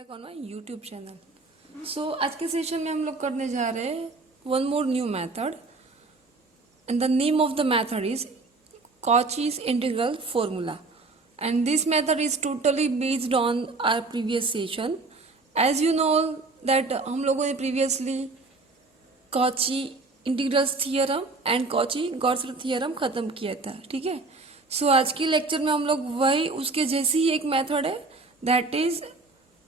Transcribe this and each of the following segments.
Back on my YouTube channel. So आज के session में हम लोग करने जा रहे हैं one more new method and the name of the method is Cauchy's integral formula and this method is totally based on our previous session. As you know that हम लोगों ने previously Cauchy integrals theorem and Cauchy Goursat theorem खत्म किया था, ठीक है। सो आज के लेक्चर में हम लोग वही उसके जैसी ही एक मेथड है that is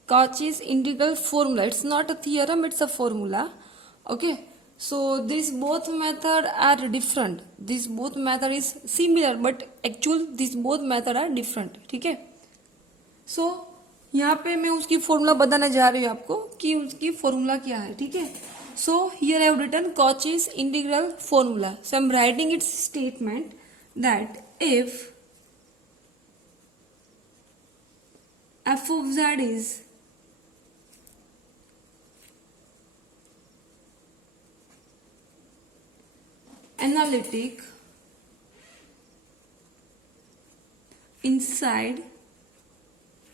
Cauchy's integral formula. It's not a theorem, it's a formula. Okay. So these both method are different. This both method is similar, but actual these both method are different. ठीक है. So यहाँ पे मैं उसकी formula बताने जा रही हूँ आपको कि उसकी फॉर्मूला क्या है, ठीक है. So here I have written Cauchy's integral formula. So I'm writing its statement that if f of z is analytic inside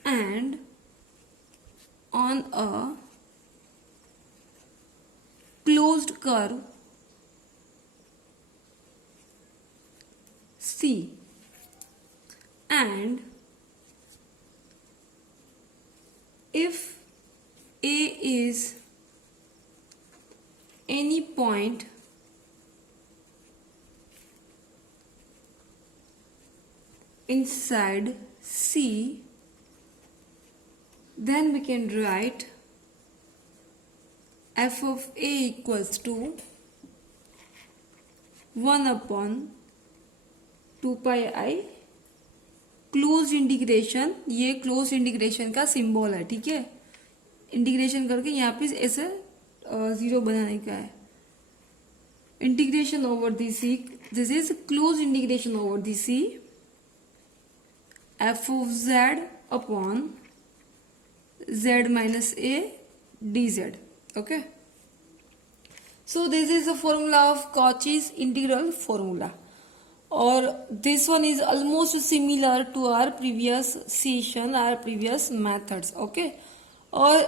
and on a closed curve C and if A is any point inside C, then we can write f of A equals to 1 upon 2 pi I close integration, ये close integration का symbol है, ठीक है. Integration करके यहाँ पे ऐसे zero बनाने का है. Integration over the C, this is close integration over the C f of z upon z minus a dz. Okay. So this is the formula of Cauchy's integral formula. और this one is almost similar to our previous session, our previous methods. Okay. और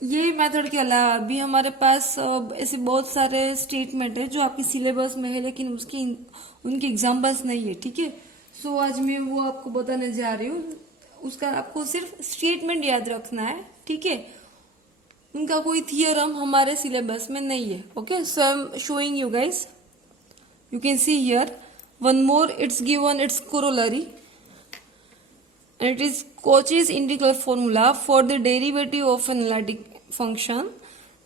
ये method के अलावा भी हमारे पास ऐसे बहुत सारे स्टेटमेंट है जो आपके सिलेबस में है लेकिन उसकी उनके एग्जाम्पल्स नहीं है, ठीक है. सो आज मैं वो आपको बताने जा रही हूँ. उसका आपको सिर्फ स्टेटमेंट याद रखना है, ठीक है. उनका कोई थियरम हमारे सिलेबस में नहीं है. Okay. So I am showing you guys, you can see here one more. It's given it's corollary and it is Cauchy's integral formula for the derivative of an analytic function,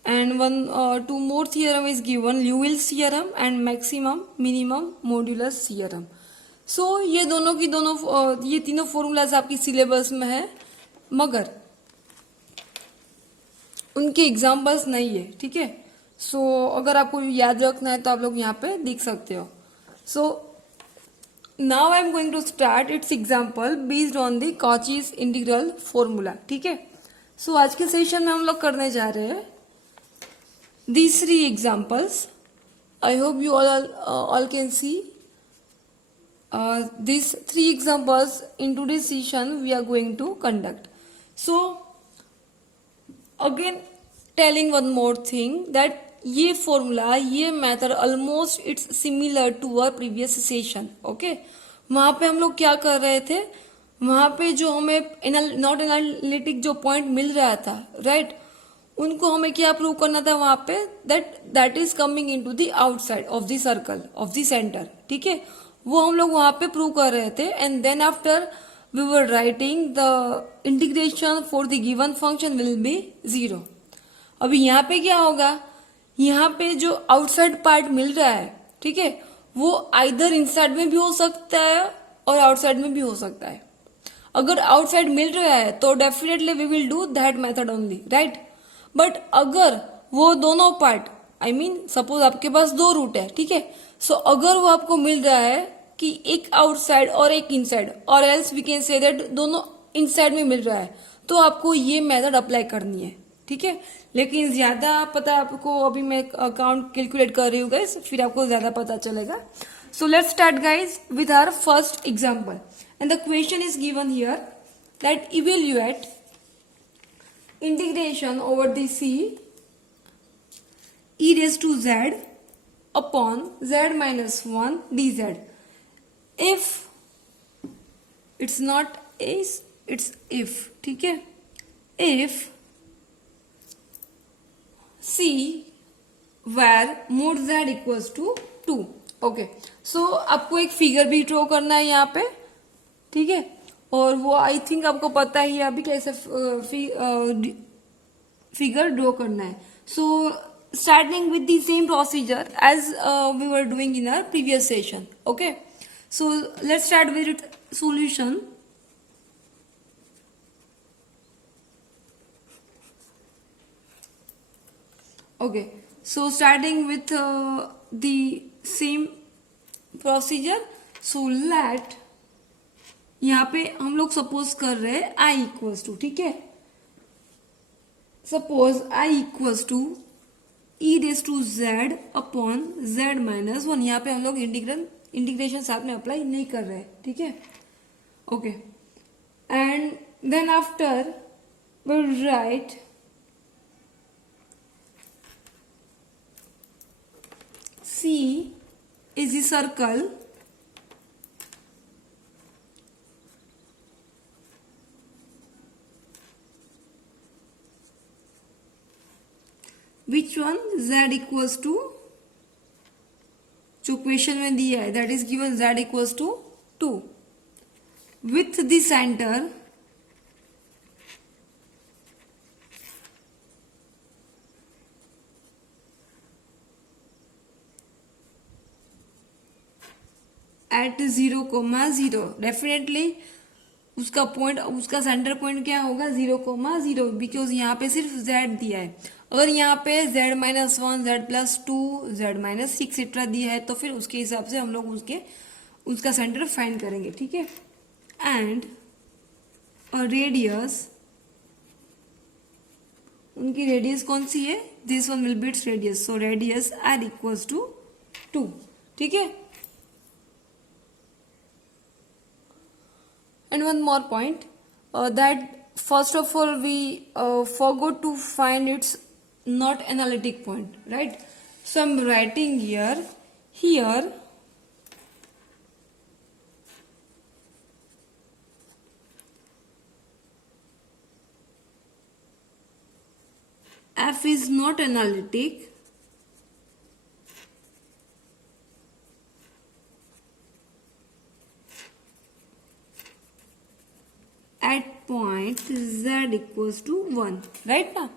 and one two more theorem is given, Lewis theorem and maximum minimum modulus theorem. So ये दोनों की दोनों ये तीनों formulas आपकी syllabus में है मगर उनके एग्जाम्पल्स नहीं है, ठीक है. सो अगर आपको याद रखना है तो आप लोग यहाँ पे देख सकते हो. सो now I am going to start its example based on the Cauchy's integral formula, ठीक है. So आज के सेशन में हम लोग करने जा रहे हैं these three examples. I hope you all can see these three examples in today's session we are going to conduct. So again telling one more thing that ये फॉर्मूला, ये method almost it's similar to our previous session. Okay. वहां पे हम लोग क्या कर रहे थे, वहां पे जो हमें नॉट एनालिटिक जो पॉइंट मिल रहा था, राइट, उनको हमें क्या प्रूव करना था वहां पे that is coming into the outside of the circle of the centre, ठीक है. वो हम लोग वहां पे प्रूव कर रहे थे and then after we were writing the integration for the given function will be 0. अभी यहाँ पे क्या होगा, यहाँ पे जो आउटसाइड पार्ट मिल रहा है, ठीक है, वो आइदर इनसाइड में भी हो सकता है और आउटसाइड में भी हो सकता है. अगर आउटसाइड मिल रहा है तो definitely we will do that method only, right. But अगर वो दोनों पार्ट, आई मीन सपोज आपके पास दो रूट है, ठीक है. सो अगर वो आपको मिल रहा है कि एक आउटसाइड और एक इनसाइड, और else we can say that दोनों इनसाइड में मिल रहा है, तो आपको ये मेथड अप्लाई करनी है, ठीक है. लेकिन ज्यादा पता आपको, अभी मैं अकाउंट कैलकुलेट कर रही हूँ गाइस, फिर आपको ज्यादा पता चलेगा. So let's start guys with our first example and the question is given here that evaluate integration over the C e raised to z upon z minus 1 dz. If it's not is, it's if, ठीक है, if c where mod z equals to 2. Okay, सो आपको एक figure भी draw करना है यहाँ पे, ठीक है, और वो आई थिंक आपको पता ही है अभी कैसे फिगर ड्रॉ करना है. सो starting with the same procedure as we were doing in our previous session. Okay, so let's start with solution. Okay, so starting with the same procedure, so let यहाँ पे हम लोग सपोज कर रहे हैं i equals to, ठीक है, suppose i equals to e raise to z upon z minus 1. यहाँ पे हम लोग इंटीग्रेशन साथ में अप्लाई नहीं कर रहे हैं, ठीक है. Okay, and then after will write c is the circle which one z equals to, जो क्वेश्चन में दिया है that is given z equals to 2 with the centre at 0,0. Definitely उसका पॉइंट, उसका सेंटर पॉइंट क्या होगा 0,0, बिकॉज यहाँ पे सिर्फ z दिया है. अगर यहाँ पे z minus 1, z plus 2, z minus 6 etcetera दिया है तो फिर उसके हिसाब से हम लोग उसका सेंटर फाइंड करेंगे, ठीक है. एंड रेडियस, उनकी रेडियस कौन सी है, this one will be its radius, so radius r equals to 2, ठीक है. And one more point, that first of all we forgot to find its not analytic point, right? So I'm writing here f is not analytic at point z equals to 1, right ना,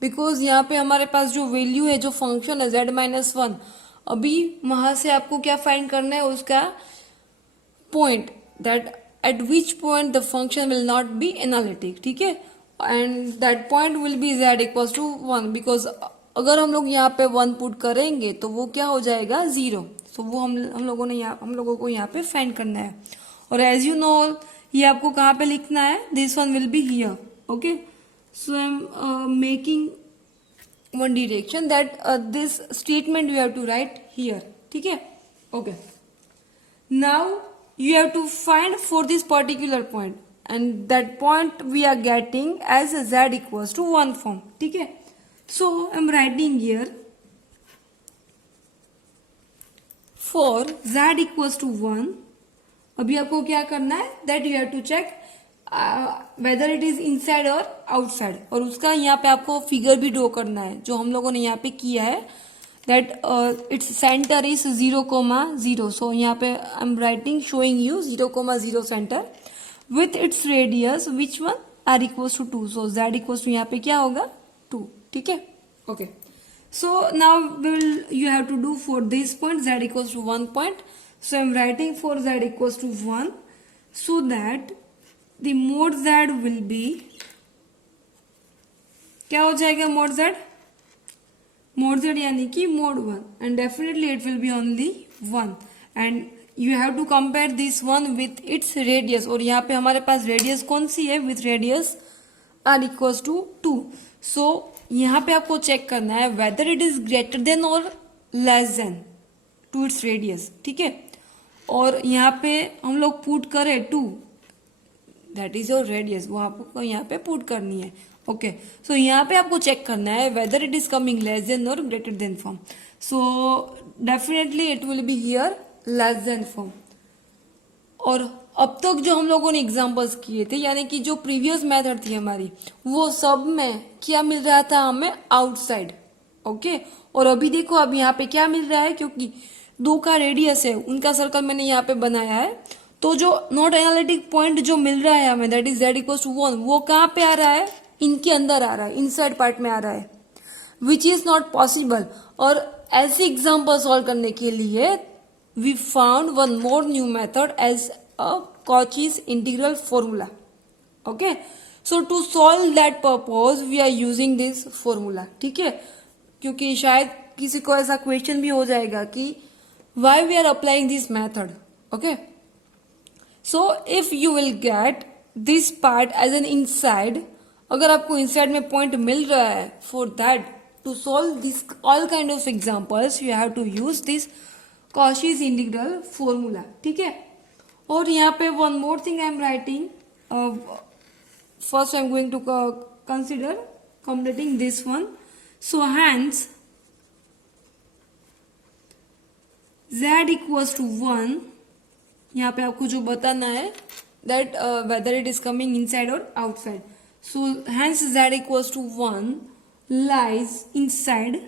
because यहाँ पे हमारे पास जो value है, जो function है z minus 1, अभी वहां से आपको क्या फाइंड करना है, उसका point, that at which point the function will not be analytic, ठीक है, and that point will be z equals to 1, because अगर हम लोग यहाँ पे 1 पुट करेंगे तो वो क्या हो जाएगा 0. सो वो हम लोगों को यहाँ पे फाइंड करना है. और एज यू नो ये आपको कहाँ पे लिखना है, this one will be here. Okay, so I am making one direction that this statement you have to write here, ठीक है. Okay, now you have to find for this particular point, and that point we are getting as z equals to 1 form, ठीक है. So I'm writing here for z equals to 1. अभी आपको क्या करना है, that you have to check whether it is inside or outside, और उसका यहाँ पे आपको फिगर भी ड्रॉ करना है जो हम लोगों ने यहाँ पे किया है, that its center is 0,0. So यहाँ पे I'm writing showing you 0,0 center with its radius which one r equals to 2. So z equals to यहाँ पे क्या होगा 2, ठीक है. Okay, so now you have to do for this point z equals to 1 point. So I'm writing for z equals to 1, so that the mod z will be, क्या हो जाएगा mod z, mod z यानी कि mod 1, and definitely it will be only 1, and you have to compare this one with its radius. और यहाँ पे हमारे पास radius कौन सी है, with radius r equals to 2. so यहाँ पे आपको चेक करना है whether it is greater than or less than to its radius, ठीक है. और यहाँ पे हम लोग पुट करें 2, दैट इज योर रेडियस, वो आपको यहाँ पे पुट करनी है। ओके, सो यहाँ पे आपको चेक करना है whether it is coming less than और greater than form. So definitely it will be here less than form. और अब तक जो हम लोगों ने एग्जांपल्स किए थे, यानी कि जो प्रीवियस मेथड थी हमारी, वो सब में क्या मिल रहा था हमें? आउटसाइड। ओके, और अभी देखो अब यहाँ पे क्या मिल रहा है, क्योंकि दो का रेडियस है, उनका सर्कल मैंने यहाँ पे बनाया है, तो जो नॉट एनालिटिक पॉइंट जो मिल रहा है हमें, that is z equal to 1, वो कहाँ पे आ रहा है? इनके अंदर आ रहा है, इनसाइड पार्ट में आ रहा है, विच इज नॉट पॉसिबल। और ऐसे एग्जाम्पल सॉल्व करने के लिए we found one more new method as a Cauchy's integral formula. Okay, so to solve that purpose we are using this formula. ठीक है, क्योंकि शायद किसी को ऐसा क्वेश्चन भी हो जाएगा कि why we are applying this method. Okay, so if you will get this part as an inside, अगर आपको inside में point मिल रहा है, for that to solve this all kind of examples you have to use this Cauchy's integral formula. ठीक है, और यहाँ पे one more thing I am writing. First I am going to consider completing this one. So hence z equals to 1. यहाँ पे आपको जो बताना है that whether it is coming inside or outside. So hence z equals to 1 lies inside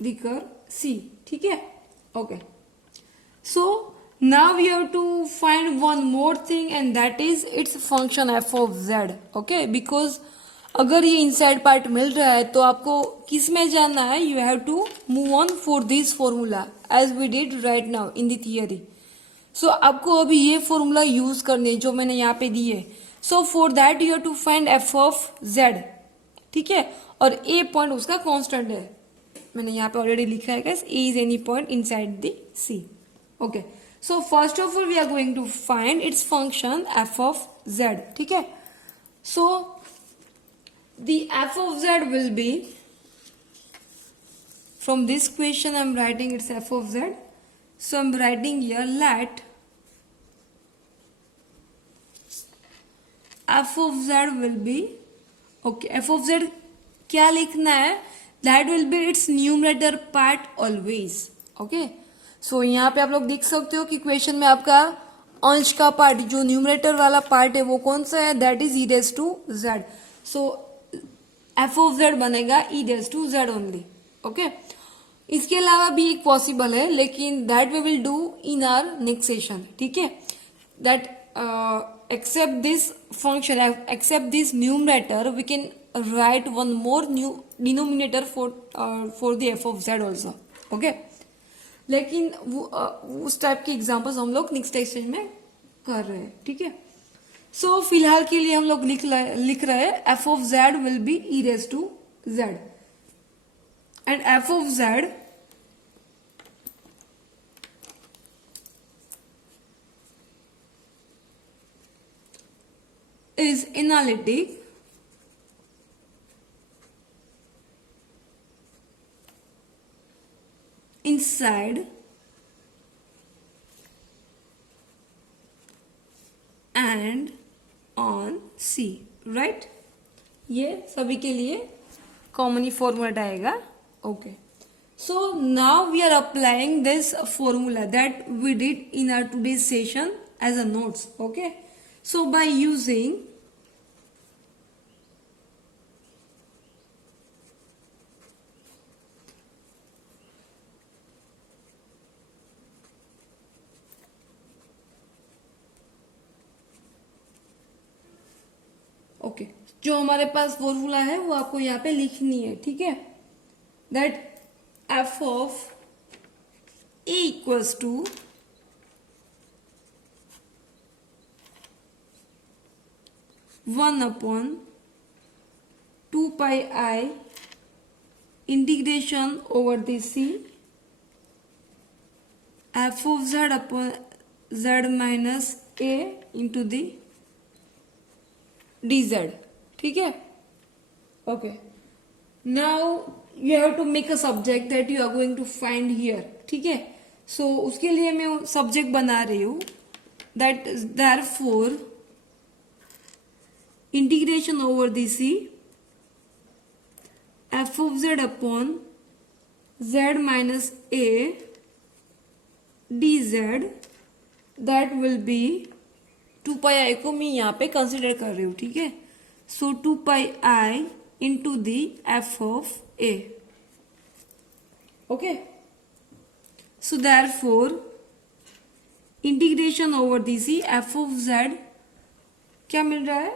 the curve C. ठीक है, okay. So now we have to find one more thing and that is its function f of z. Okay, because अगर ये inside part मिल रहा है तो आपको किस में जाना है? You have to move on for this formula as we did right now in the theory. So आपको अभी ये formula use करने जो मैंने यहाँ पे दी है. So for that you have to find f of z. ठीक है, और a point उसका constant है, मैंने यहाँ पे ऑलरेडी लिखा है guys, a is any point inside the C. Okay, so first of all we are going to find its function f of z. ठीक है, so the f of z will be, from this question I am writing its f of z. So I am writing here let f of z will be, okay, f of z क्या लिखना है? That will be its numerator part always. Okay, so यहाँ पे आप लोग देख सकते हो कि क्वेश्चन में आपका अंश का पार्ट, जो न्यूमरेटर वाला पार्ट है वो कौन सा है? That is e raised to z. So f of z बनेगा e raised to z only. Okay, इसके अलावा भी एक पॉसिबल है, लेकिन that we will do in our next session. ठीक है, that except this function, except this numerator, we can write one more new denominator for the f of z also. Okay, लेकिन उस टाइप के examples हम लोग next session में कर रहे हैं. ठीक है, सो फिलहाल के लिए हम लोग लिख रहे हैं f of z will be e raised to z and f of z is analytic inside and on C. Right, ये सभी के लिए कॉमन ही फॉर्मूला आएगा. Okay, so now we are applying this formula that we did in our today's session as a notes. Okay, so by using okay, जो हमारे पास formula है वो आपको यहाँ पे लिखनी है. ठीक है, that f of a equals to 1 upon 2 pi I integration over the C f of z upon z minus a into the dz. ठीक है, okay. Now you have to make a subject that you are going to find here. ठीक है, सो उसके लिए मैं subject बना रही हूँ that therefore integration over the C F of Z upon Z minus A D Z that will be 2 pi आई को मैं यहाँ पे कंसिडर कर रही हूँ, ठीक है। So 2 pi i into the f of a, okay. So therefore integration over the C F of z क्या मिल रहा है,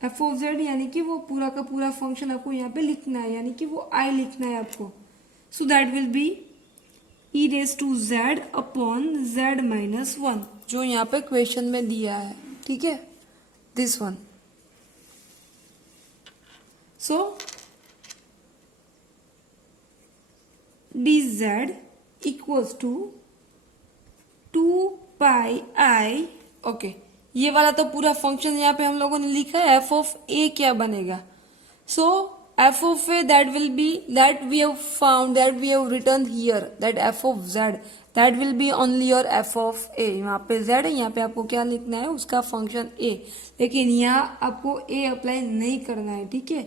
एफ ऑफ जेड यानी कि वो पूरा का पूरा फंक्शन आपको यहाँ पे लिखना है, यानी कि वो आई लिखना है आपको। So that will be E race to Z upon Z minus 1 जो यहाँ पे क्वेश्चन में दिया है, ठीक है, this one. So D Z equals to 2 pi I, okay. ये वाला तो पूरा फंक्शन यहाँ पे हम लोगों ने लिखा है, एफ ऑफ ए क्या बनेगा। So f of a that will be that we have found that we have written here that f of z that will be only your f of a. यहाँ पे Z है, यहाँ पे आपको क्या लिखना है, उसका फंक्शन ए, लेकिन यहाँ आपको ए अप्लाई नहीं करना है, ठीक है।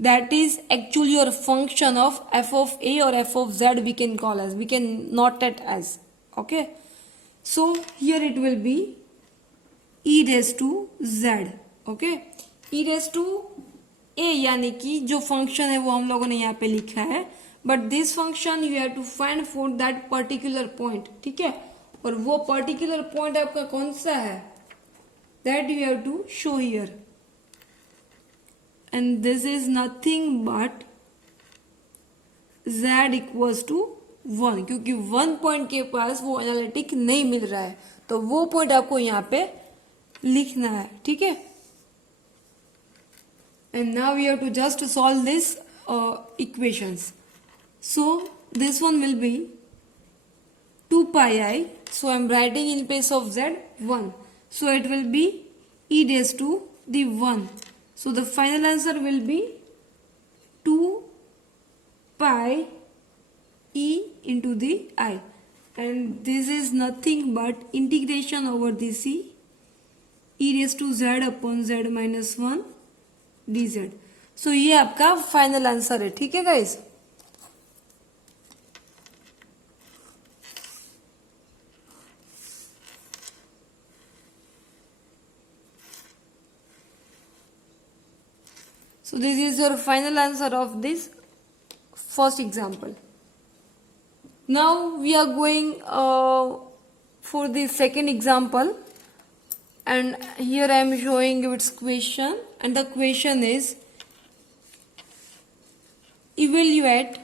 That is actually your function of f of a और f of z we can call as, we can note it as, okay. So here it will be E race to z, okay. E race to a यानी कि जो function है वो हम लोगों ने यहाँ पे लिखा है, but this function you have to find for that particular point, ठीक है। और वो पर्टिकुलर पॉइंट आपका कौन सा है, that you have to show here, and this is nothing but z equals to 1, क्योंकि 1 पॉइंट के पास वो एनालिटिक नहीं मिल रहा है, तो वो पॉइंट आपको यहाँ पे लिखना है, ठीक है। and now we have to just solve this equations. So this one will be 2 pi I, so I am writing in place of z 1, so it will be e raised to the 1, so the final answer will be 2 pi e into the I, and this is nothing but integration over the c e raised to z upon z minus 1 dz. सो ये आपका final answer है, ठीक है guys. So this is your final answer of this first example. Now we are going for the second example, and here I am showing you its question, and the question is evaluate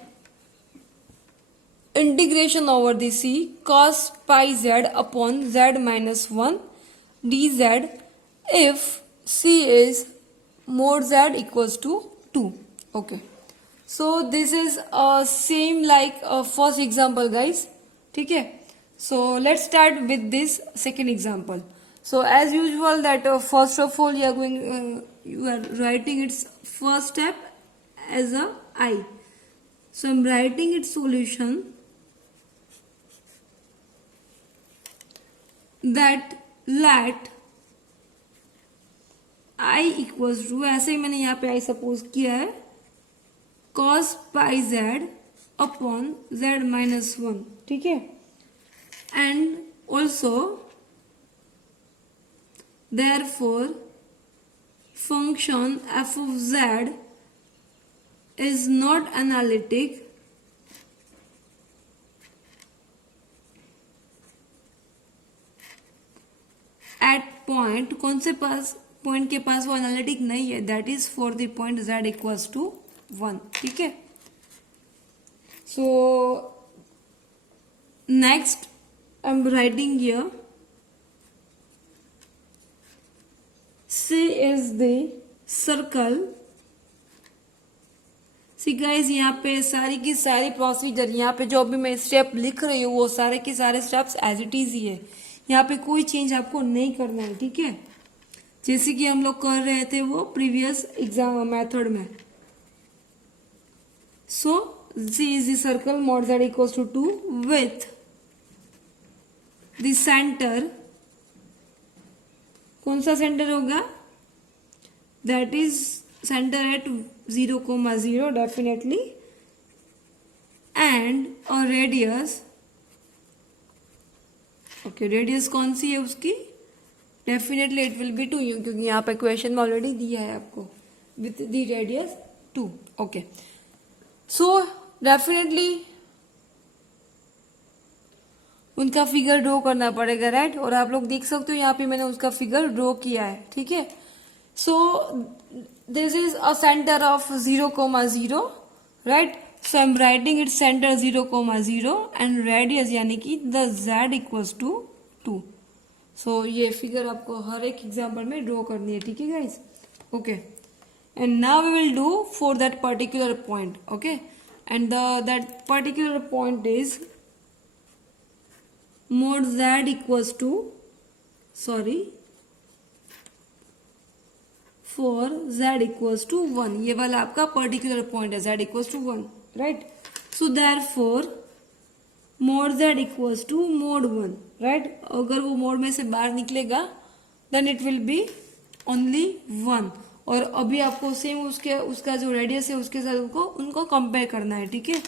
integration over the c cos pi z upon z minus 1 dz if c is mod z equals to 2, okay। so this is same like first example guys, ठीक है। so let's start with this second example. So as usual that first of all you are writing its first step as a I. So I'm writing its solution that let I equals to, ऐसे ही मैंने यहाँ पे I suppose किया है, cos pi z upon z minus 1, ठीक है। and also therefore function f of z is not analytic at point, कौन से पास पॉइंट के पास वो एनालिटिक नहीं है, that is for the point z equals to 1, ठीक है। So next I am writing here C is the circle. See guys यहाँ पे सारी की सारी प्रोसीजर, यहाँ पे जो अभी मैं स्टेप लिख रही हूँ वो सारे के सारे स्टेप्स एज इट इज ही है, यहाँ पे कोई चेंज आपको नहीं करना है, ठीक है। जैसे कि हम लोग कर रहे थे वो प्रीवियस एग्जाम मेथड में। सो C is the circle mod z equals to 2 with the centre, कौन सा सेंटर होगा, that is centre at 0,0 definitely, and और रेडियस, ओके रेडियस कौन सी है उसकी, डेफिनेटली इट विल बी 2, क्योंकि यहाँ पे क्वेश्चन में ऑलरेडी दिया है आपको with the radius 2, okay. So definitely उनका फिगर ड्रॉ करना पड़ेगा, राइट। और आप लोग देख सकते हो यहाँ पे मैंने उसका फिगर ड्रॉ किया है, ठीक है। सो this is a centre of 0,0, right. So I am writing it centre 0,0 and radius यानी कि द z इक्वल्स टू 2। सो ये फिगर आपको हर एक एग्जाम्पल में ड्रॉ करनी है, ठीक है guys, okay. And now we will do for that particular point, okay. And that particular point is mod z equals to, sorry, for z equals to 1, ये वाला आपका पर्टिकुलर पॉइंट है, z equals to 1, right. So therefore mod z equals to mod 1, right. अगर वो mod में से बाहर निकलेगा then it will be only 1, और अभी आपको सेम उसका जो रेडियस है उसके साथ उनको कंपेयर करना है, ठीक है।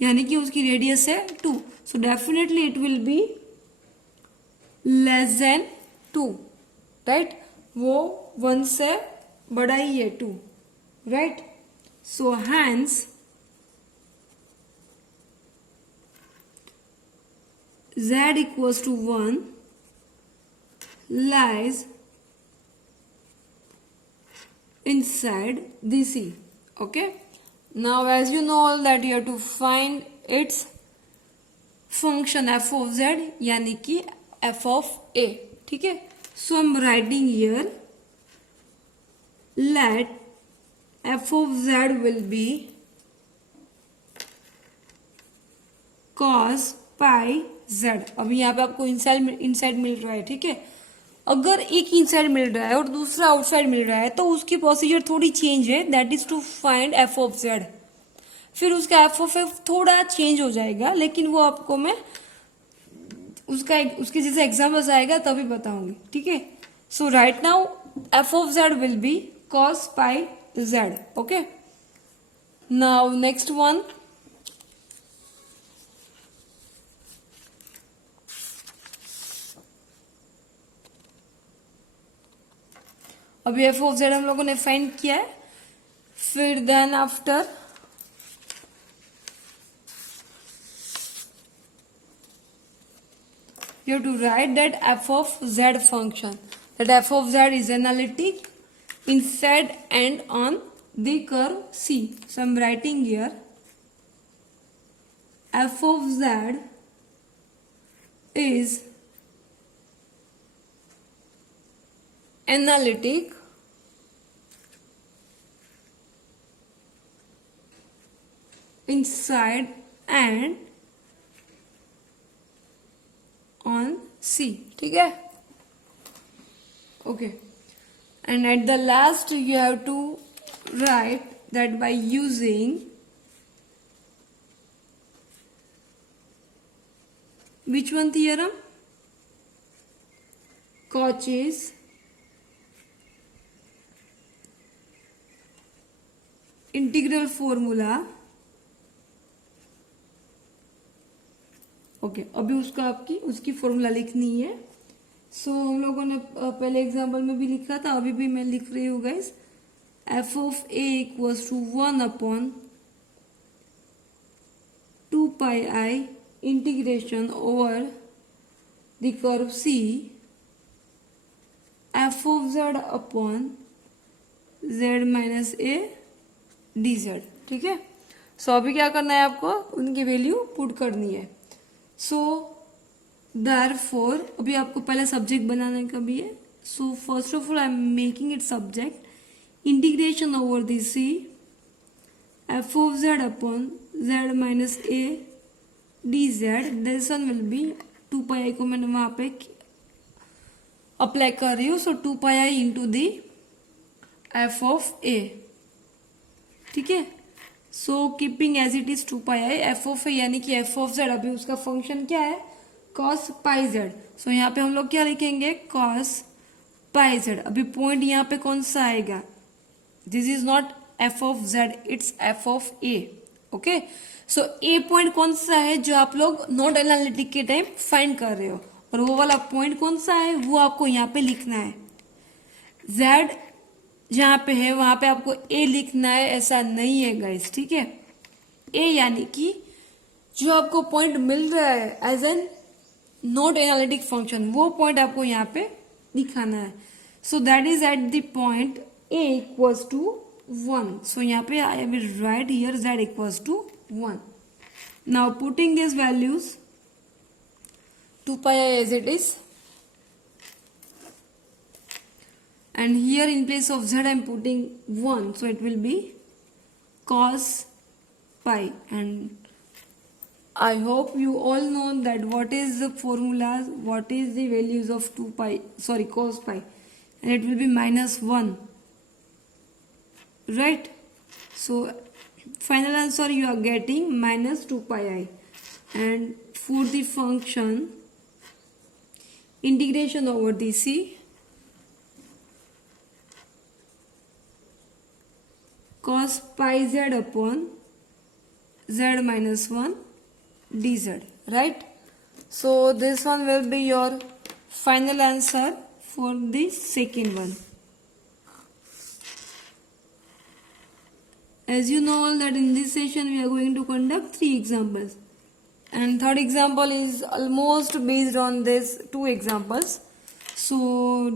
यानी कि उसकी रेडियस है 2, so definitely it will be less than 2, right. वो 1 से बड़ा ही है 2, right. So hence z equals to 1 lies inside the C, okay. Now as you know all that you have to find its function f of z यानी कि f of a, ठीक है। So I'm writing here let f of z will be cos pi z। अभी यहाँ पे आपको inside मिल रहा है, ठीक है। अगर एक इनसाइड मिल रहा है और दूसरा आउटसाइड मिल रहा है तो उसकी प्रोसीजर थोड़ी चेंज है, that is to find F of Z. फिर उसका एफ ऑफ एफ थोड़ा चेंज हो जाएगा, लेकिन वो आपको मैं उसके जैसे एग्जाम्पल्स आएगा तभी बताऊंगी, ठीक है। So right now f of z will be cos pi z, okay. Now next one, अभी एफ ऑफ जेड हम लोगों ने फाइंड किया है। फिर then after you have to write that f of z function, that f of z is analytic inside and on the curve C. So I'm writing here f of z is analytic inside and on C, ठीक है, okay. And at the last you have to write that by using which one theorem, Cauchy's integral formula, okay अभी उसकी formula लिखनी है। सो हम लोगों ने पहले एग्जांपल में भी लिखा था, अभी भी मैं लिख रही हूँ guys. F of A equals to 1/2 pi I integration over the curve C F of Z upon Z minus A D Z, ठीक है। सो अभी क्या करना है आपको, उनकी वैल्यू पुट करनी है। सो देयरफॉर अभी आपको पहले सब्जेक्ट बनाने का भी है। So first of all I am making it subject, integration over the C F of Z upon Z minus A D z, this one will be 2 pi आई को मैंने वहां पे अप्लाई कर रही हूँ। So 2 pi i into the f of a, ठीक है। So keeping as it is 2 pi i f of a यानी कि एफ ऑफ जेड, अभी उसका फंक्शन क्या है, cos पाई जेड। सो यहाँ पे हम लोग क्या लिखेंगे, cos पाई जेड। अभी पॉइंट यहाँ पे कौन सा आएगा, this is not F of Z, it's F of a. Okay, so A point कौन सा है जो आप लोग नोड एनालिटिक के टाइम फाइंड कर रहे हो, और वो वाला पॉइंट कौन सा है वो आपको यहाँ पे लिखना है। जेड जहां पे है वहां पे आपको ए लिखना है, ऐसा नहीं है गाइस, ठीक है। ए यानी कि जो आपको पॉइंट मिल रहा है as an non analytic function, वो पॉइंट आपको यहाँ पे दिखाना है। So that is at the point A equals to 1। So यहाँ पे I will write here z equals to 1। Now putting this values 2 pi I as it is, and here in place of z I am putting 1, so it will be cos pi. And I hope you all know that what is the formula, what is the values of 2 pi, sorry, cos pi, and it will be -1, right? So final answer you are getting -2 pi I. And for the function integration over the c, cos pi z upon z minus 1 dz, right? So this one will be your final answer for the second one. As you know all that in this session we are going to conduct 3 examples, and third example is almost based on this 2 examples. So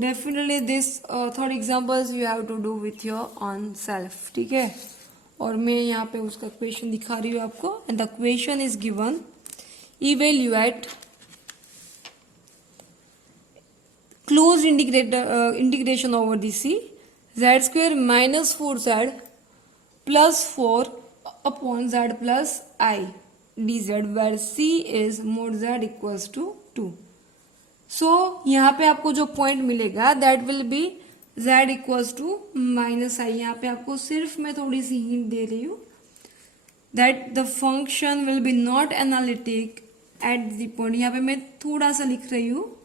definitely this third examples you have to do with your own self, ठीक है। और मैं यहाँ पे उसका question दिखा रही हूँ आपको, and the question is given, evaluate close integration over the C z square minus 4z plus 4 upon z plus i dz, where c is mod z equals to 2। So यहाँ पे आपको जो पॉइंट मिलेगा that will be z equals to minus i. यहाँ पे आपको सिर्फ मैं थोड़ी सी हिंट दे रही हूँ that the function will be not analytic at the point. यहाँ पे मैं थोड़ा सा लिख रही हूँ,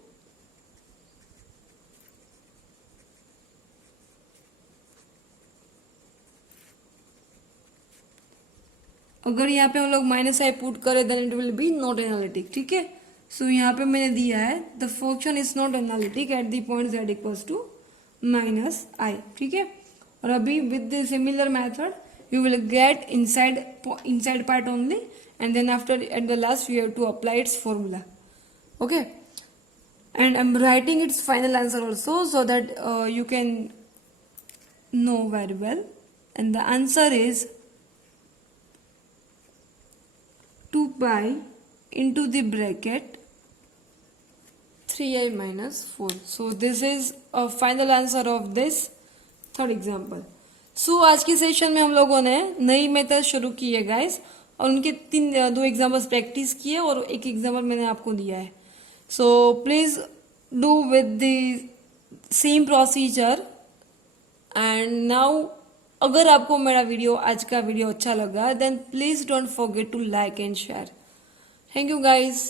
अगर यहाँ पे हम लोग माइनस आई पुट करें then it will be not analytic, ठीक है। सो यहाँ पे मैंने दिया है the function is not analytic at the point z equals to minus i, ठीक है। और अभी with the similar method you will get inside part only, and then after at the last you have to apply its formula, okay. And I am writing its final answer also so that you can know very well, and the answer is 2 pi into the bracket 3i minus 4. So this is a final answer of this third example. So आज के session में हम लोगों ने नई method शुरू की है गाइस, और उनके 2 एग्जाम्पल्स प्रैक्टिस किए और एक एग्जाम्पल मैंने आपको दिया है। So please do with the same procedure. And now अगर आपको मेरा वीडियो, आज का वीडियो अच्छा लगा then please don't forget to like and share. Thank you guys.